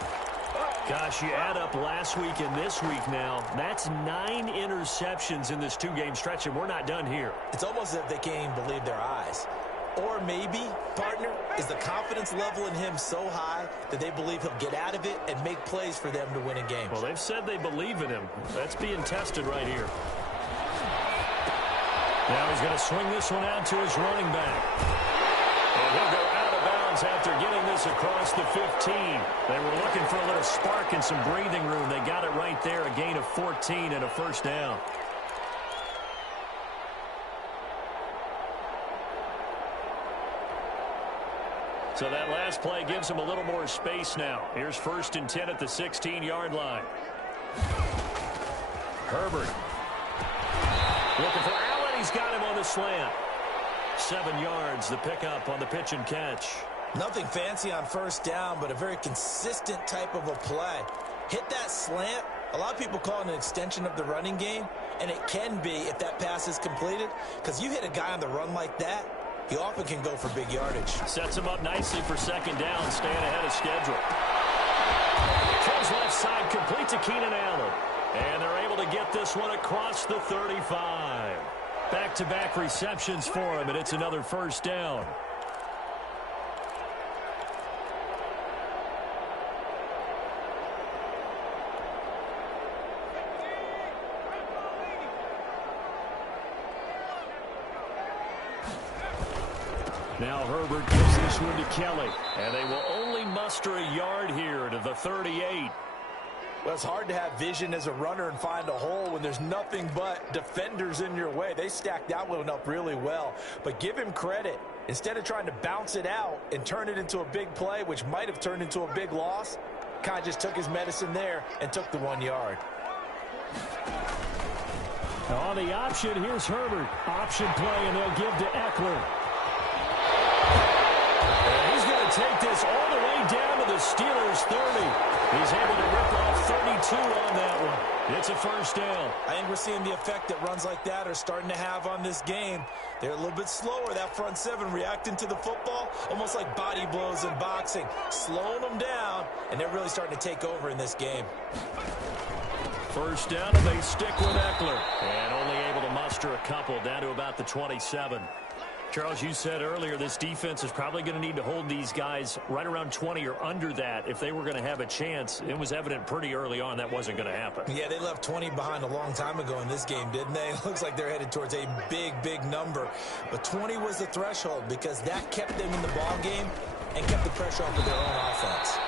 Gosh, you add up last week and this week now, that's 9 interceptions in this 2-game stretch, and we're not done here. It's almost as if they can't even believe their eyes. Or maybe, partner, is the confidence level in him so high that they believe he'll get out of it and make plays for them to win a game. Well, they've said they believe in him. That's being tested right here. Now he's going to swing this one out to his running back. And he'll go out of bounds after getting this across the 15. They were looking for a little spark and some breathing room. They got it right there, a gain of 14 and a first down. So that last play gives him a little more space now. Here's 1st and 10 at the 16-yard line. Herbert looking for Allen. He's got him on the slant. 7 yards, the pickup on the pitch and catch. Nothing fancy on 1st down, but a very consistent type of a play. Hit that slant. A lot of people call it an extension of the running game, and it can be if that pass is completed, because you hit a guy on the run like that, he often can go for big yardage. Sets him up nicely for 2nd down, staying ahead of schedule. Throws left side, complete to Keenan Allen. And they're able to get this one across the 35. Back-to-back receptions for him, and it's another 1st down. Now Herbert gives this one to Kelly, and they will only muster a yard here to the 38. Well, it's hard to have vision as a runner and find a hole when there's nothing but defenders in your way. They stacked that one up really well. But give him credit. Instead of trying to bounce it out and turn it into a big play, which might have turned into a big loss, kind of just took his medicine there and took the 1 yard. Now on the option, here's Herbert. Option play, and they'll give to Eckler. He's going to take this all the way down to the Steelers' 30. He's able to rip off 32 on that one. It's a 1st down. I think we're seeing the effect that runs like that are starting to have on this game. They're a little bit slower, that front 7, reacting to the football, almost like body blows in boxing, slowing them down, and they're really starting to take over in this game. 1st down, and they stick with Eckler. And only able to muster a couple down to about the 27. Charles, you said earlier this defense is probably going to need to hold these guys right around 20 or under that if they were going to have a chance. It was evident pretty early on that wasn't going to happen. Yeah, they left 20 behind a long time ago in this game, didn't they? It looks like they're headed towards a big, big number. But 20 was the threshold because that kept them in the ball game and kept the pressure off of their own offense.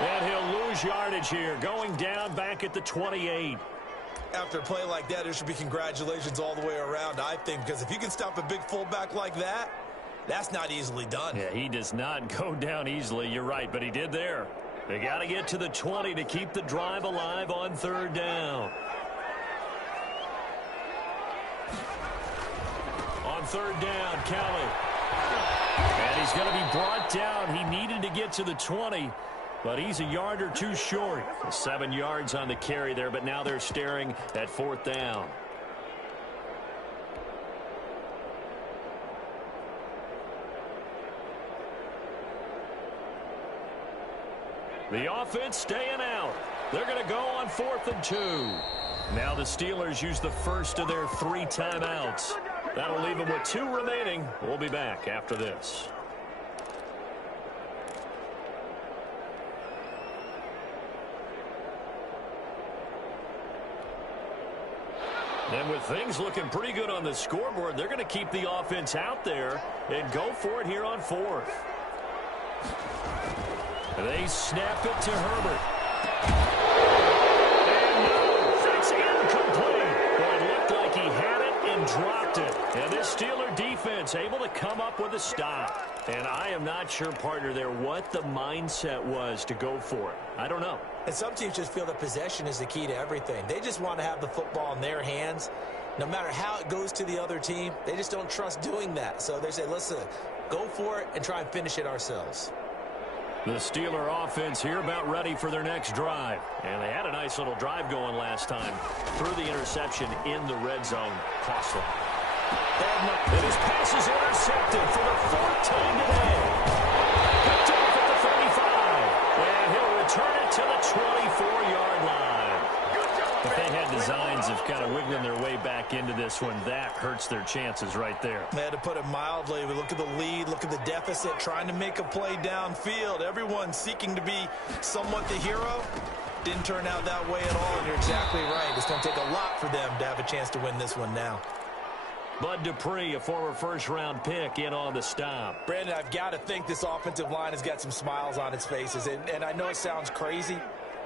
And he'll lose yardage here, going down back at the 28. After a play like that, there should be congratulations all the way around, I think, because if you can stop a big fullback like that, that's not easily done. Yeah, he does not go down easily, you're right, but he did there. They got to get to the 20 to keep the drive alive on 3rd down. On 3rd down, Kelly. And he's going to be brought down. He needed to get to the 20. But he's a yard or two short. 7 yards on the carry there, but now they're staring at 4th down. The offense staying out. They're going to go on 4th and 2. Now the Steelers use the first of their 3 timeouts. That'll leave them with 2 remaining. We'll be back after this. And with things looking pretty good on the scoreboard, they're going to keep the offense out there and go for it here on 4th. They snap it to Herbert. And no, that's incomplete. Well, it looked like he had it and dropped it. And this Steeler defense able to come up with a stop. And I am not sure, partner, there what the mindset was to go for it. I don't know. And some teams just feel that possession is the key to everything. They just want to have the football in their hands. No matter how it goes to the other team, they just don't trust doing that. So they say, listen, go for it and try and finish it ourselves. The Steeler offense here about ready for their next drive. And they had a nice little drive going last time. Through the interception in the red zone. Costly. And his pass is intercepted for the 4th time today. Picked off at the 35. And he'll return it to the 24-yard line. If they had designs of kind of wiggling their way back into this one, that hurts their chances right there. They had to put it mildly. We look at the lead, look at the deficit, trying to make a play downfield. Everyone seeking to be somewhat the hero. Didn't turn out that way at all, and you're exactly right. It's going to take a lot for them to have a chance to win this one now. Bud Dupree, a former first-round pick, in on the stop. Brandon, I've got to think this offensive line has got some smiles on its faces. And I know it sounds crazy,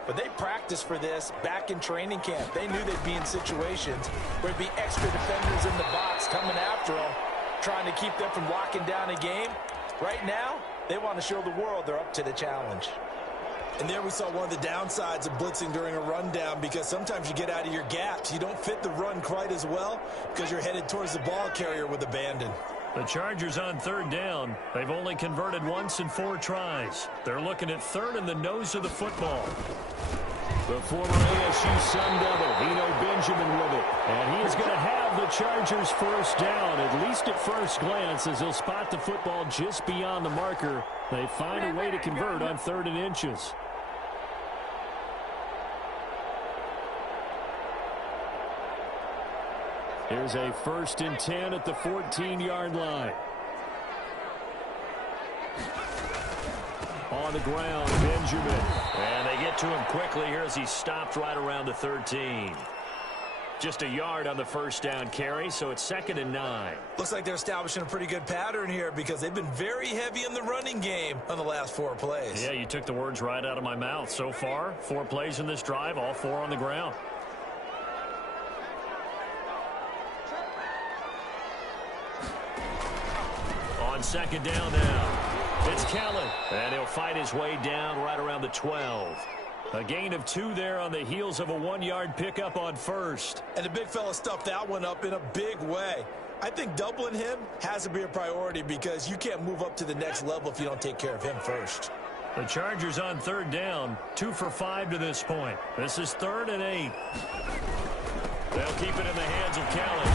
but they practiced for this back in training camp. They knew they'd be in situations where there'd be extra defenders in the box coming after them, trying to keep them from locking down a game. Right now, they want to show the world they're up to the challenge. And there we saw one of the downsides of blitzing during a rundown, because sometimes you get out of your gaps. You don't fit the run quite as well because you're headed towards the ball carrier with abandon. The Chargers on third down. They've only converted once in 4 tries. They're looking at third in the nose of the football. The former ASU Sun Devil, Eno Benjamin with it. And he is going to have the Chargers first down, at least at first glance, as he'll spot the football just beyond the marker. They find a way to convert on 3rd and inches. Here's a 1st and 10 at the 14-yard line. On the ground, Benjamin. And they get to him quickly here as he stopped right around the 13. Just a yard on the first down carry, so it's 2nd and 9. Looks like they're establishing a pretty good pattern here, because they've been very heavy in the running game on the last 4 plays. Yeah, you took the words right out of my mouth. So far, 4 plays in this drive, all 4 on the ground. On 2nd down now, it's Kellen, and he'll fight his way down right around the 12. A gain of 2 there on the heels of a 1-yard pickup on 1st. And the big fella stuffed that one up in a big way. I think doubling him has to be a priority, because you can't move up to the next level if you don't take care of him first. The Chargers on 3rd down, 2 for 5 to this point. This is 3rd and 8. They'll keep it in the hands of Kellen.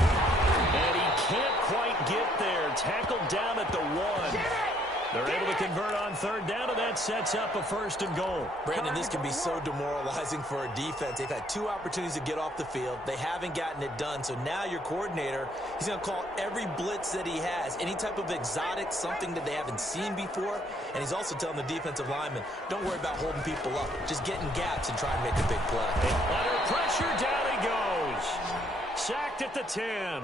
And he can't quite get there. Tackled down at the 1. They're able to convert on 3rd down, and that sets up a 1st and goal. Brandon, this can be so demoralizing for a defense. They've had 2 opportunities to get off the field. They haven't gotten it done. So now your coordinator, he's going to call every blitz that he has, any type of exotic, something that they haven't seen before. And he's also telling the defensive lineman, don't worry about holding people up. Just get in gaps and try and make a big play. Under pressure, down he goes. Sacked at the 10.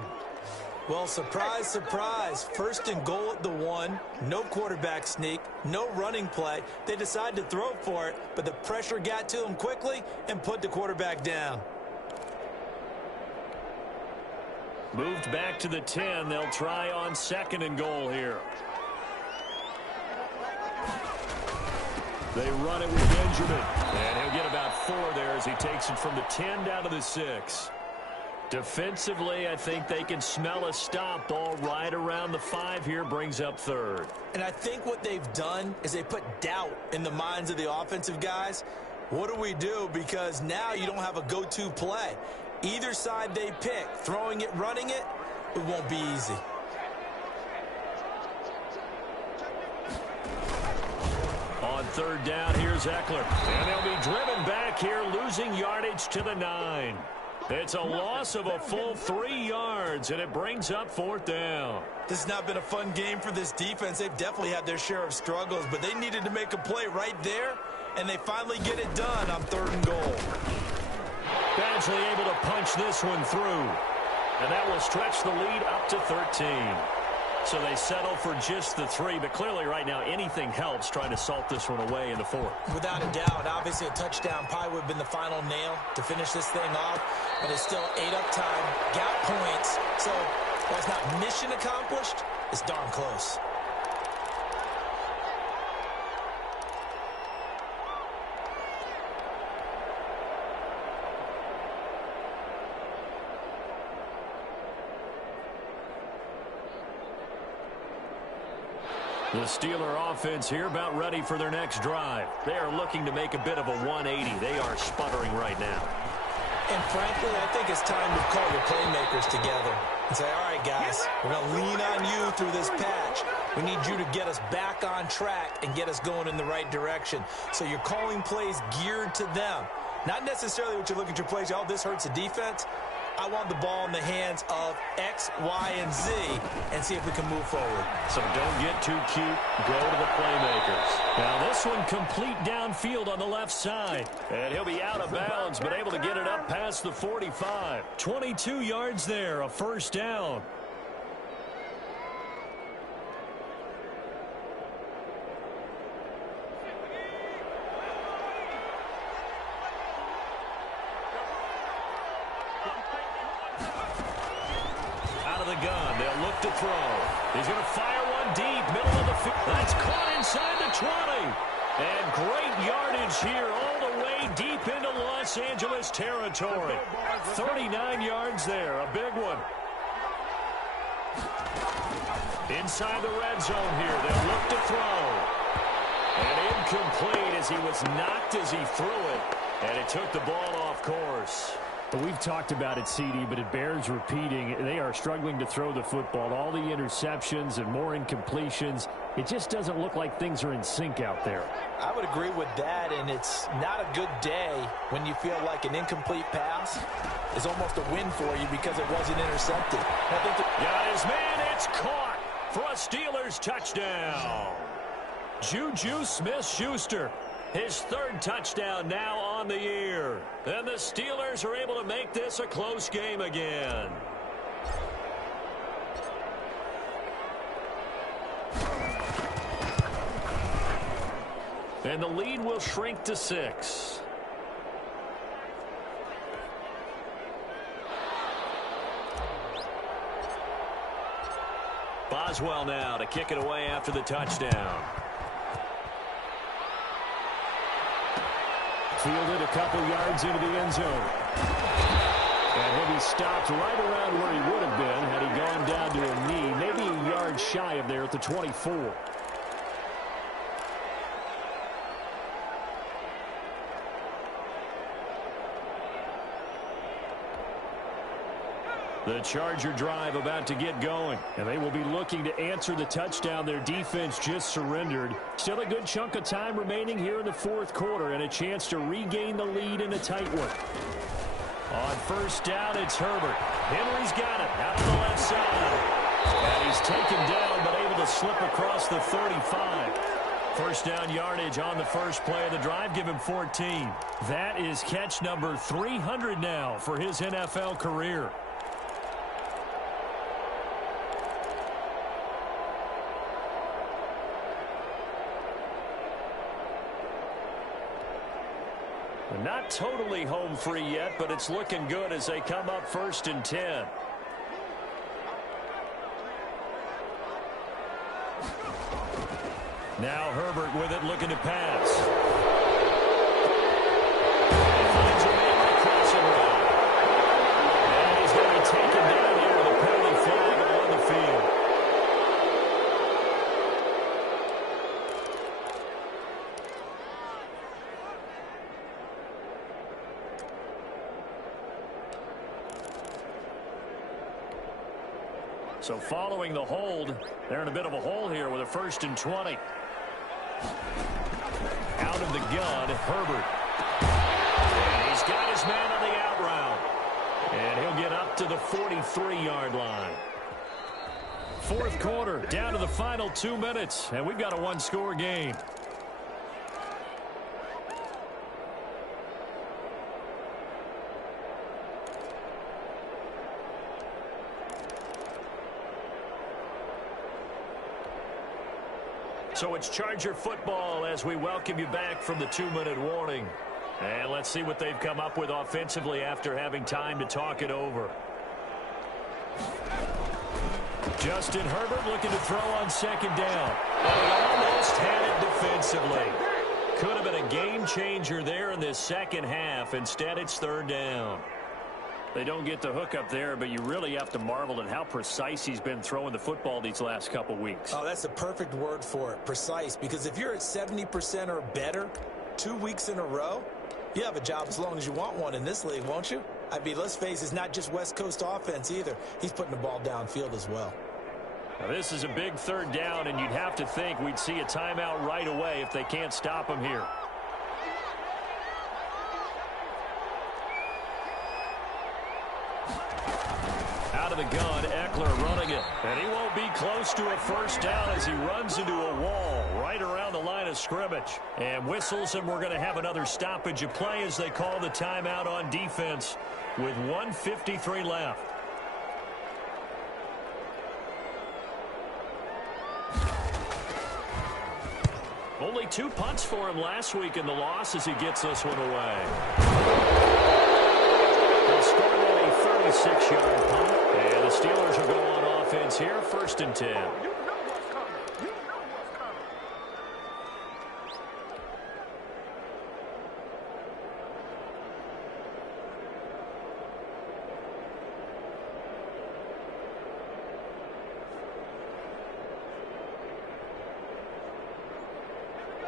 Well, surprise, surprise. 1st and goal at the 1. No quarterback sneak. No running play. They decided to throw for it, but the pressure got to them quickly and put the quarterback down. Moved back to the 10. They'll try on 2nd and goal here. They run it with Benjamin. And he'll get about 4 there as he takes it from the 10 down to the 6. Defensively, I think they can smell a stop. Ball right around the 5 here, brings up 3rd. And I think what they've done is they put doubt in the minds of the offensive guys. What do we do? Because now you don't have a go-to play. Either side they pick, throwing it, running it, it won't be easy. On 3rd down, here's Eckler. And they'll be driven back here, losing yardage to the 9. It's a loss of a full 3 yards, and it brings up 4th down. This has not been a fun game for this defense. They've definitely had their share of struggles, but they needed to make a play right there, and they finally get it done on 3rd and goal. Badgley able to punch this one through, and that will stretch the lead up to 13. So they settle for just the 3, but clearly right now anything helps trying to salt this one away in the 4th. Without a doubt, obviously a touchdown probably would have been the final nail to finish this thing off, but it's still 8 up time, got points, so while it's not mission accomplished, it's darn close. The Steeler offense here about ready for their next drive. They are looking to make a bit of a 180. They are sputtering right now. And frankly, I think it's time to call your playmakers together and say, all right, guys, we're going to lean on you through this patch. We need you to get us back on track and get us going in the right direction. So you're calling plays geared to them. Not necessarily what you look at your plays, oh, this hurts the defense. I want the ball in the hands of X, Y, and Z and see if we can move forward. So don't get too cute. Go to the playmakers. Now this one complete downfield on the left side. And he'll be out of bounds, but able to get it up past the 45. 22 yards there, a 1st down. of the gun. They'll look to throw. He's going to fire one deep, middle of the field. That's caught inside the 20. And great yardage here all the way deep into Los Angeles territory. 39 yards there, a big one. Inside the red zone here, they'll look to throw. And incomplete as he was knocked as he threw it. And it took the ball off course. But we've talked about it, CD, but it bears repeating. They are struggling to throw the football. All the interceptions and more incompletions. It just doesn't look like things are in sync out there. I would agree with that, and it's not a good day when you feel like an incomplete pass is almost a win for you because it wasn't intercepted. I think got his man, it's caught for a Steelers touchdown. Juju Smith-Schuster, his third touchdown now on the year. And the Steelers are able to make this a close game again. And the lead will shrink to 6. Boswell now to kick it away after the touchdown. Fielded a couple yards into the end zone. And he'll be stopped right around where he would have been had he gone down to a knee, maybe a yard shy of there at the 24. The Charger drive about to get going. And they will be looking to answer the touchdown their defense just surrendered. Still a good chunk of time remaining here in the fourth quarter and a chance to regain the lead in a tight one. On first down, it's Herbert. Henry's got it out on the left side. And he's taken down but able to slip across the 35. First down yardage on the first play of the drive. Give him 14. That is catch number 300 now for his NFL career. Not totally home free yet, but it's looking good as they come up 1st and 10. Now Herbert with it, looking to pass. Finds a man on the crossing route. And he's going to be taken down here with a penalty flag on the field. So following the hold, they're in a bit of a hole here with a 1st and 20. Out of the gun, Herbert. And he's got his man on the out route. And he'll get up to the 43-yard line. Fourth quarter, down to the final 2 minutes, and we've got a one-score game. So it's Charger football as we welcome you back from the 2-minute warning. And let's see what they've come up with offensively after having time to talk it over. Justin Herbert looking to throw on 2nd down. But he almost had it defensively. Could have been a game changer there in this second half. Instead, it's 3rd down. They don't get the hook up there, but you really have to marvel at how precise he's been throwing the football these last couple weeks. Oh, that's the perfect word for it, precise. Because if you're at 70% or better 2 weeks in a row, you have a job as long as you want one in this league, won't you? I mean, let's face it, it's not just West Coast offense either. He's putting the ball downfield as well. Now, this is a big 3rd down, and you'd have to think we'd see a timeout right away if they can't stop him here. Out of the gun, Eckler running it. And he won't be close to a 1st down as he runs into a wall right around the line of scrimmage. And whistles, and we're going to have another stoppage of play as they call the timeout on defense with 1:53 left. Only 2 punts for him last week in the loss as he gets this one away. They'll score at a 36-yard punt, and the Steelers will go on offense here, 1st and 10.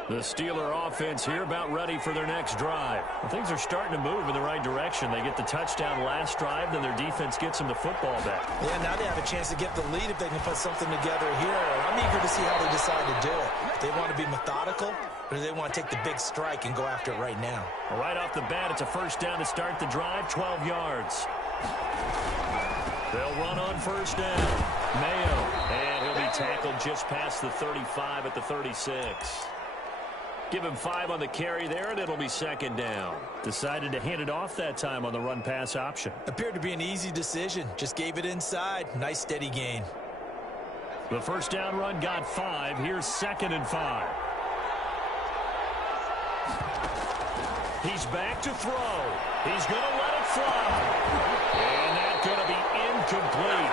The Steeler offense here about ready for their next drive. Well, things are starting to move in the right direction. They get the touchdown last drive, then their defense gets them the football back. Yeah, now they have a chance to get the lead if they can put something together here. I'm eager to see how they decide to do it. They want to be methodical, or do they want to take the big strike and go after it right now? Well, right off the bat, it's a 1st down to start the drive, 12 yards. They'll run on 1st down. Mayo, and he'll be tackled just past the 35 at the 36. Give him 5 on the carry there, and it'll be 2nd down. Decided to hand it off that time on the run-pass option. Appeared to be an easy decision. Just gave it inside. Nice, steady gain. The 1st down run got 5. Here's 2nd and 5. He's back to throw. He's going to let it fly. And that's going to be incomplete.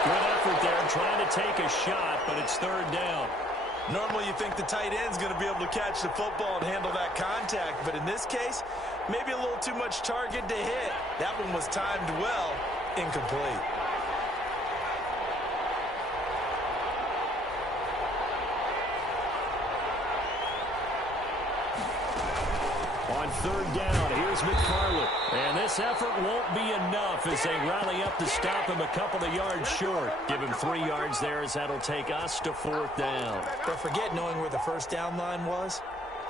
Good effort there trying to take a shot, but it's 3rd down. Normally you think the tight end's going to be able to catch the football and handle that contact, but in this case, maybe a little too much target to hit. That one was timed well, incomplete. On 3rd down, here's McFarland. And this effort won't be enough as they rally up to stop him a couple of yards short. Give him 3 yards there as that'll take us to 4th down. Don't forget knowing where the 1st down line was.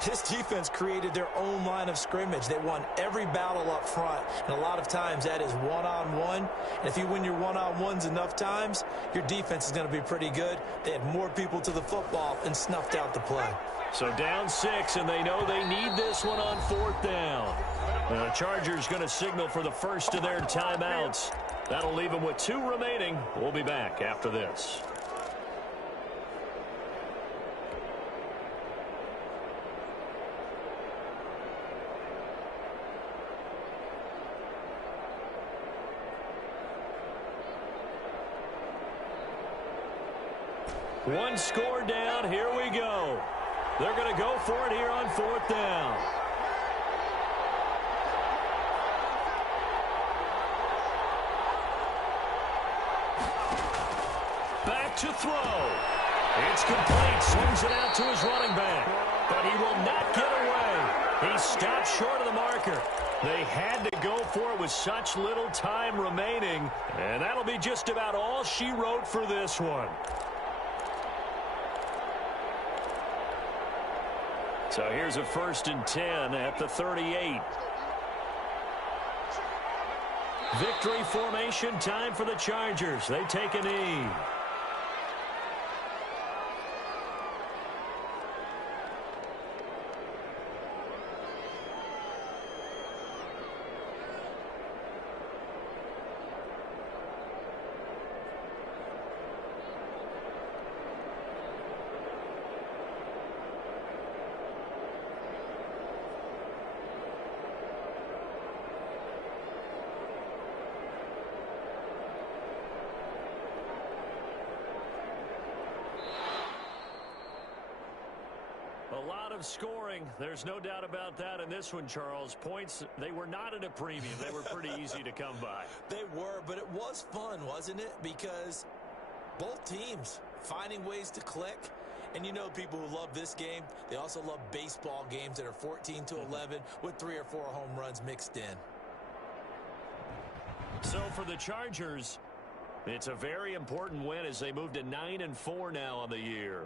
This defense created their own line of scrimmage. They won every battle up front, and a lot of times that is one-on-one. And if you win your one-on-ones enough times, your defense is going to be pretty good. They had more people to the football and snuffed out the play. So down 6, and they know they need this one on 4th down. The Chargers going to signal for the first of their timeouts. That'll leave them with 2 remaining. We'll be back after this. One score down. Here we go. They're going to go for it here on 4th down. Back to throw. It's complete. Swings it out to his running back. But he will not get away. He stopped short of the marker. They had to go for it with such little time remaining. And that'll be just about all she wrote for this one. So here's a 1st and 10 at the 38. Victory formation time for the Chargers. They take a knee. A lot of scoring. There's no doubt about that in this one, Charles. Points, they were not at a premium. They were pretty easy to come by. They were, but it was fun, wasn't it? Because both teams finding ways to click. And you know people who love this game, they also love baseball games that are 14-11 with 3 or 4 home runs mixed in. So for the Chargers, it's a very important win as they move to 9-4 now on the year.